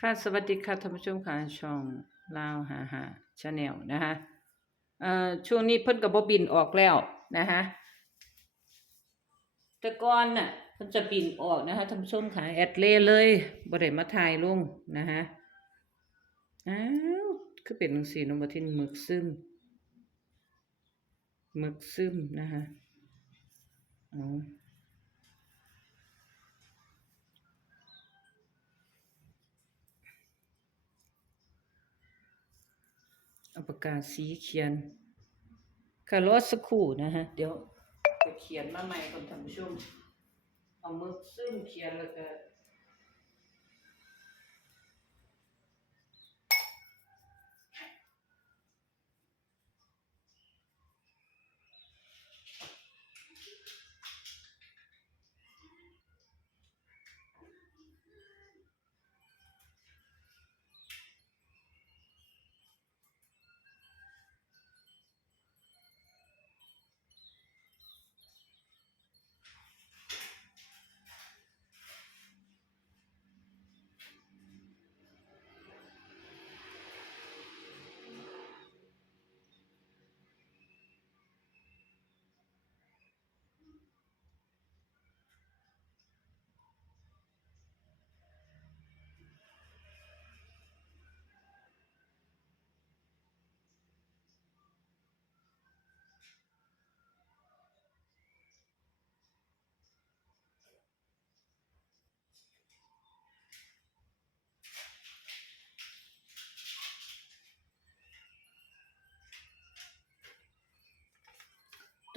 ค่ะสวัสดีค่ะท่านผู้ชมค่ะช่องลาวหาหาชาแนลนะคะเอ่อช่วงนี้เพิ่นกับบบินออกแล้วนะคะแต่ก่อนน่ะเพิ่นจะบินออกนะคะท่านผู้ชมค่ะแอดเล่เลยบ่ได้มาถ่ายลงนะคะอ้าวคือเป็นจังซี่เนาะบ่ทินหมึกซึมหมึกซึมนะคะอ๋อ เอาปากกาสีเขียนค่ะรอสักครู่นะฮะ เดี๋ยวไปเขียนมาใหม่ก่อนท่านผู้ชมเอามือซึมเขียนแล้วก็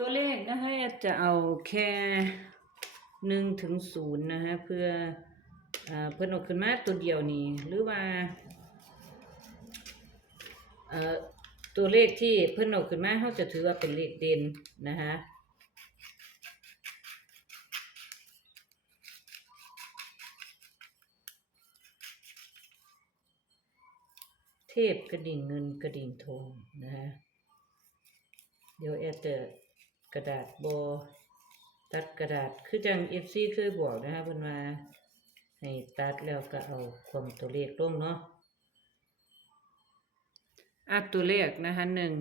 ตัวเลขนะคะจะเอาแค่หนึ่งถึงศูนย์นะฮะเพื่อเพิ่นเอาขึ้นมาตัวเดียวนี่หรือว่าตัวเลขที่เพิ่นเอาขึ้นมาเขาจะถือว่าเป็นเลขเด่นนะคะเทพกระดิ่งเงินกระดิ่งทองนะฮะเดี๋ยวแอดจะ กระดาษโบตัดกระดาษคือจังเอฟซีเคยบอกนะฮะเพิ่นว่าให้ตัดแล้วก็เอาความตัวเลขลงเนาะอะตัวเลขนะคะหนึ่ง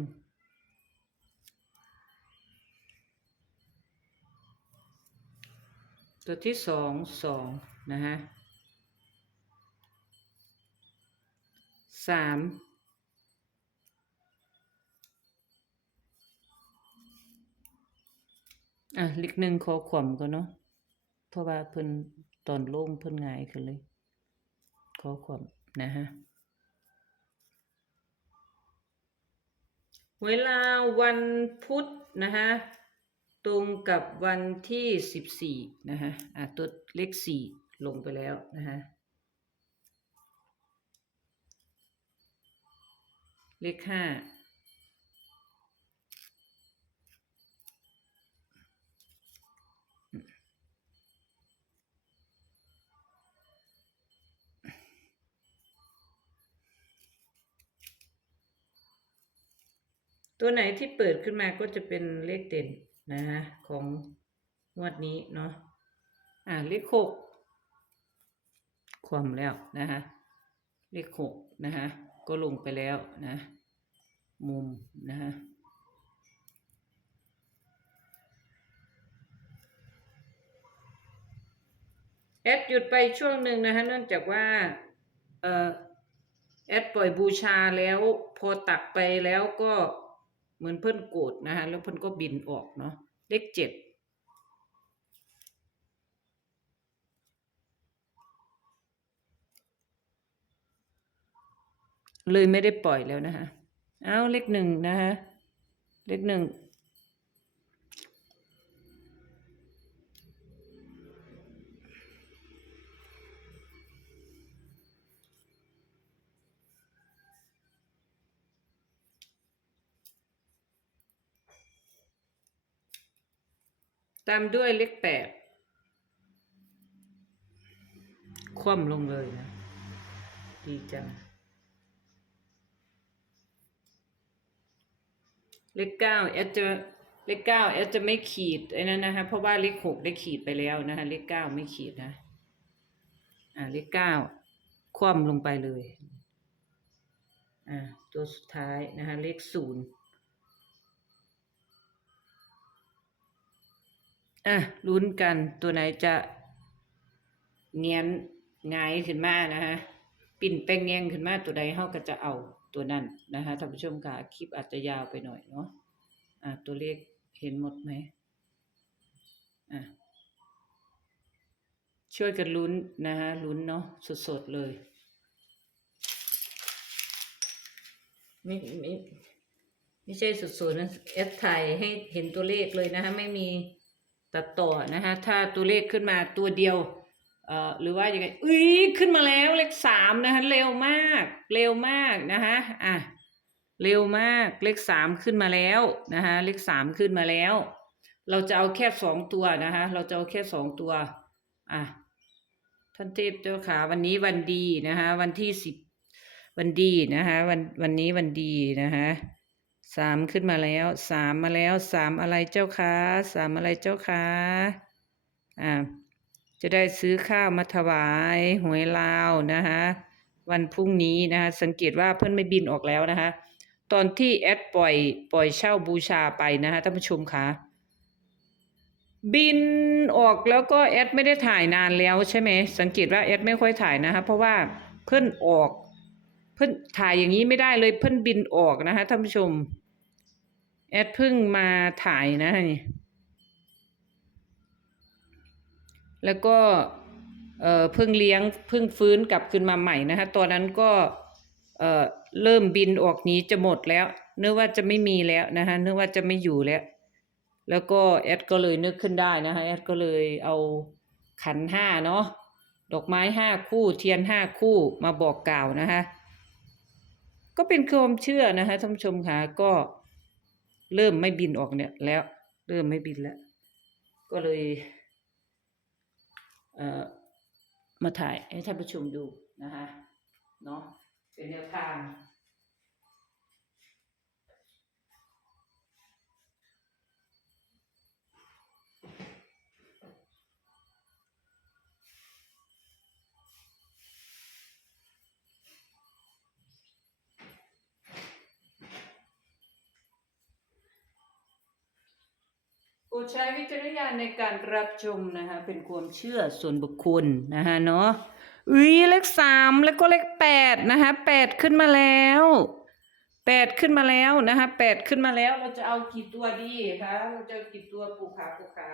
ตัวที่สองสองนะฮะสาม อะเลขหนึ่งขอขวมก่อนเนาะเพราะว่าเพิ่นตอนโล่งเพิ่นหงายขึ้นเลยขอขวมนะฮะเวลาวันพุธนะฮะตรงกับวันที่สิบสี่นะฮะอะตัวเลขสี่ลงไปแล้วนะฮะเลขห้า ตัวไหนที่เปิดขึ้นมาก็จะเป็นเลขเด่นนะฮะของงวดนี้เนาะอ่าเลขหกความแล้วนะฮะเลขหกนะฮะก็ลงไปแล้วนะ มุมนะฮะแอดหยุดไปช่วงหนึ่งนะฮะเนื่องจากว่าเออแอดปล่อยบูชาแล้ว พอตักไปแล้วก็ เหมือนเพิ่นโกรธนะฮะแล้วเพิ่นก็บินออกเนาะเลขเจ็ดเลยไม่ได้ปล่อยแล้วนะคะ เอาเลขหนึ่งนะคะ เลขหนึ่ง ตามด้วยเลขแปดคว่ำลงเลยนะ ดีจัง เลขเก้าแอดจะเลขเก้าแอดจะไม่ขีดไอ้นั้นนะคะเพราะว่าเลขหกได้ขีดไปแล้วนะคะเลขเก้าไม่ขีดนะอ่าเลขเก้าคว่ำลงไปเลย อ่าตัวสุดท้ายนะคะเลขศูนย์ อะลุ้นกันตัวไหนจะเงี้ยนงายขึ้นมานะคะปิ่นแป้งแยงขึ้นมาตัวใดเฮาก็จะเอาตัวนั้นนะคะท่านผู้ชมค่ะคลิปอาจจะยาวไปหน่อยเนาะอะตัวเลขเห็นหมดไหมอะช่วยกันลุ้นนะคะลุ้นเนาะสดๆเลยไม่ไม่ไม่ใช่สดๆนะแอดถ่ายให้เห็นตัวเลขเลยนะคะไม่มี ตัดต่อนะคะถ้าตัวเลขขึ้นมาตัวเดียวเอ่อหรือว่ายังไงอุ้ยขึ้นมาแล้วเลขสามนะคะเร็วมาก เร็วมากนะคะอะเร็วมากเลขสามขึ้นมาแล้วนะคะเลขสามขึ้นมาแล้ว เราจะเอาแค่สองตัวนะคะเราจะเอาแค่สองตัวอะท่านเทพเจ้าขาวันนี้วันดีนะคะวันที่สิบวันดีนะคะวันวันนี้วันดีนะคะ สามขึ้นมาแล้วสามมาแล้วสามอะไรเจ้าคะสามอะไรเจ้าคะอ่าจะได้ซื้อข้าวมาถวายหวยลาวนะคะวันพรุ่งนี้นะคะสังเกตว่าเพื่อนไม่บินออกแล้วนะคะ ตอนที่แอดปล่อยปล่อยเช่าบูชาไปนะคะท่านผู้ชมคะบินออกแล้วก็แอดไม่ได้ถ่ายนานแล้วใช่ไหมสังเกตว่าแอดไม่ค่อยถ่ายนะคะเพราะว่าเพื่อนออก เพิ่อนถ่ายอย่างนี้ไม่ได้เลยเพิ่อนบินออกนะคะท่านผู้ชม แอดพิ่งมาถ่ายนะนี่แล้วก็เอ่อพิ่งเลี้ยงพิ่งฟื้นกลับขึ้นมาใหม่นะคะตอนนั้นก็เอ่อเริ่มบินออกหนี้จะหมดแล้วนึกว่าจะไม่มีแล้วนะคะนึกว่าจะไม่อยู่แล้ว แล้วก็แอดก็เลยนึกขึ้นได้นะคะแอดก็เลยเอาขันห้าเนาะดอกไม้ห้าคู่เทียนห้าคู่มาบอกกล่าวนะคะก็เป็นความเชื่อนะคะท่านผู้ชมค่ะก็ เริ่มไม่บินออกเนี่ยแล้ว เริ่มไม่บินแล้ว ก็เลยเอ่อมาถ่ายให้ท่านผู้ชมดูนะคะเนาะเป็นแนวทาง ดใช้วิจารณญาณในการรับชมนะคะ เป็นความเชื่อส่วนบุคคลนะคะเนาะอุ้ยเลขสามแล้วก็เลขแปดนะคะแปดขึ้นมาแล้วแปดขึ้นมาแล้วนะคะแปดขึ้นมาแล้วเราจะเอากี่ตัวดีคะเราจะกี่ตัวปูขาปูขา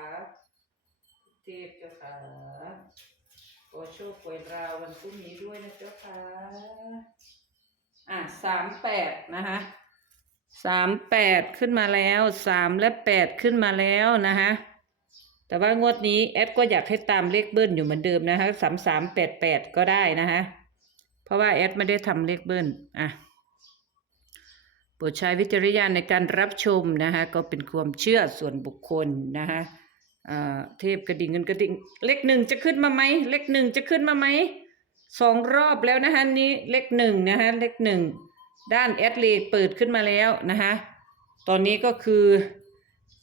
เทพเจ้าค่ะขอโชคไว้ราววันพรุ่งนี้ด้วยนะเจ้าค่ะอะสามแปดนะคะ สามแปดขึ้นมาแล้วสามและแปดขึ้นมาแล้วนะคะแต่ว่างวดนี้แอดก็อยากให้ตามเลขเบิ้ลอยู่เหมือนเดิมนะคะสามสามแปดแปดก็ได้นะคะเพราะว่าแอดไม่ได้ทำเลขเบิ้ลอะโปรดใช้วิจารณญาณในการรับชมนะคะก็เป็นความเชื่อส่วนบุคคลนะคะอ่าเทพกระดิ่งเงินกระดิ่งเลขหนึ่งจะขึ้นมาไหมเลขหนึ่งจะขึ้นมาไหมสองรอบแล้วนะคะนี้เลขหนึ่งนะคะเลขหนึ่ง ด้านแอดเลเปิดขึ้นมาแล้วนะคะตอนนี้ก็คือ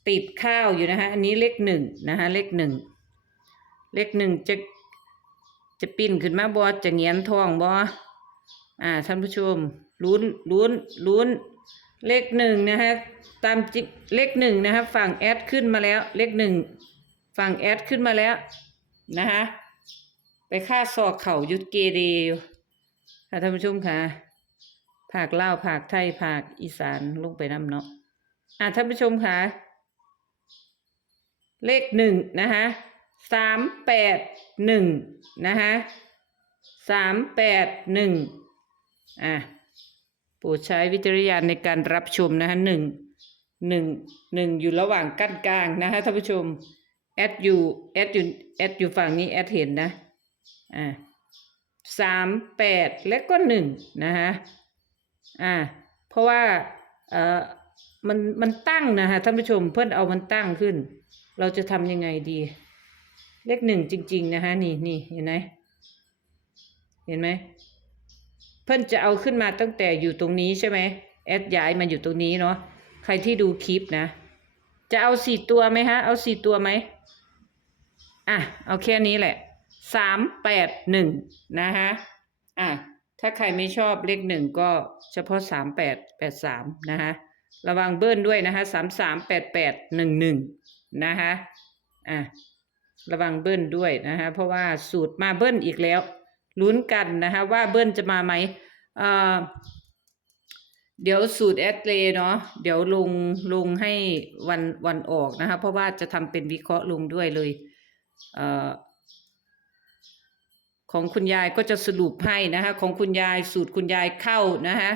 ติดข้าวอยู่นะคะอันนี้เลขหนึ่งนะคะเลขหนึ่งเลขหนึ่งจะจะปิ้นขึ้นมาบอจะเงียนทองบออ่าท่านผู้ชมลุ้นลุ้นลุ้นเลขหนึ่งนะคะตามจิเลขหนึ่งนะคะฝั่งแอดขึ้นมาแล้ว เลขหนึ่งฝั่งแอดขึ้นมาแล้วนะคะไปค่าศอกเข่ายุดเกเรอยู่ค่ะท่านผู้ชมค่ะ ภาคลาวภาคไทยภาคอีสานลงไปน้ำเนาะอะท่านผู้ชมคะเลขหนึ่งนะคะสามแปดหนึ่งนะคะสามแปดหนึ่งอะโปรดใช้วิจารณญาณในการรับชมนะคะหนึ่งหนึ่งหนึ่งอยู่ระหว่างกั้นกลางนะคะท่านผู้ชมแอดอยู่แอดอยู่แอดอยู่ฝั่งนี้แอดเห็นนะอะสามแปดและก็หนึ่งนะคะ อ่า เพราะว่าเอ่อมันมันตั้งนะฮะท่านผู้ชมเพื่อนเอามันตั้งขึ้น เราจะทำยังไงดี เลขหนึ่งจริง ๆ นะฮะนี่นี่เห็นไหมเห็นไหมเพื่อนจะเอาขึ้นมาตั้งแต่อยู่ตรงนี้ใช่ไหมแอดย้ายมาอยู่ตรงนี้เนาะใครที่ดูคลิปนะ จะเอาสี่ตัวไหมฮะ เอาสี่ตัวไหมอะเอาแค่นี้แหละสามแปดหนึ่งนะฮะอะ ถ้าใครไม่ชอบเลขหนึ่งก็เฉพาะสามแปดแปดสามนะคะระวังเบิ้ลด้วยนะคะสามสามแปดแปดหนึ่งหนึ่งนะคะอะระวังเบิ้ลด้วยนะคะเพราะว่าสูตรมาเบิ้ลอีกแล้วลุ้นกันนะคะว่าเบิ้ลจะมาไหมเอ่อเดี๋ยวสูตรแอดเลเนาะเดี๋ยวลงลงให้วันวันออกนะคะเพราะว่าจะทำเป็นวิเคราะห์ลงด้วยเลยเอ่อ ของคุณยายก็จะสรุปให้นะคะของคุณยายสูตรคุณยายเข้านะคะ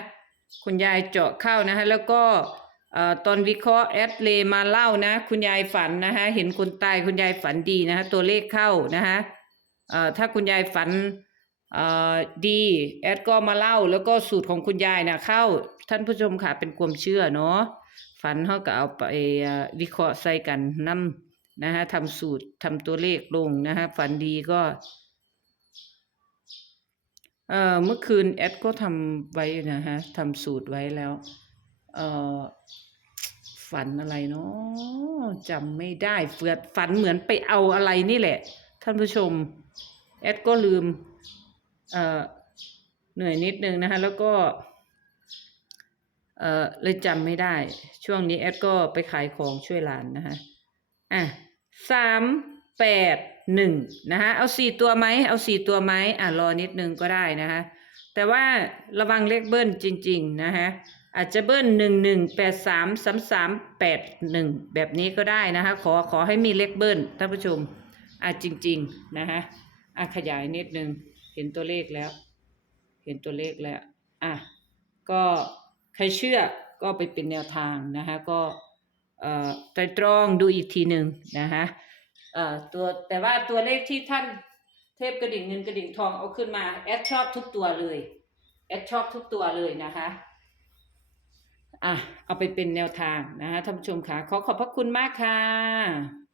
คุณยายเจาะเข้านะคะแล้วก็ตอนวิเคราะห์แอดเลมาเล่านะ คุณยายฝันนะคะเห็นคนตายคุณยายฝันดีนะคะตัวเลขเข้านะคะถ้าคุณยายฝันดีแอดก็มาเล่าแล้วก็สูตรของคุณยายนะเข้า ท่านผู้ชมค่ะเป็นความเชื่อเนาะฝันเขาก็เอาไปวิเคราะห์ใส่กันนำนะฮะทำสูตรทำตัวเลขลงนะฮะฝันดีก็ เอ่อเมื่อคืนแอดก็ทำไว้นะฮะทำสูตรไว้แล้ว เอ่อฝันอะไรเนาะจำไม่ได้เฟือดฝันเหมือนไปเอาอะไรนี่แหละ ท่านผู้ชม แอดก็ลืม เอ่อเหนื่อยนิดนึงนะคะแล้วก็เอ่อเลยจำไม่ได้ ช่วงนี้แอดก็ไปขายของช่วยหลานนะคะอะสาม แปดหนึ่งนะคะเอาสี่ตัวไหมเอาสี่ตัวไหมอะรอนิดนึงก็ได้นะคะแต่ว่าระวังเลขเบิ้ลจริง ๆ นะคะอาจจะเบิ้ลหนึ่งหนึ่งแปดสามสามสามแปดหนึ่งแบบนี้ก็ได้นะคะ ขอขอให้มีเลขเบิ้ลท่านผู้ชมอะจริง ๆ นะคะอะขยายนิดนึงเห็นตัวเลขแล้ว เห็นตัวเลขแล้วอะก็ใครเชื่อก็ไปเป็นแนวทางนะคะก็เอ่อไตรตรองดูอีกทีหนึ่งนะคะ เอ่อตัวแต่ว่าตัวเลขที่ท่านเทพกระดิ่งเงินกระดิ่งทองเอาขึ้นมาแอดชอบทุกตัวเลยแอดชอบทุกตัวเลยนะคะอะเอาไปเป็นแนวทางนะคะท่านผู้ชมค่ะขอขอบพระคุณมากค่ะ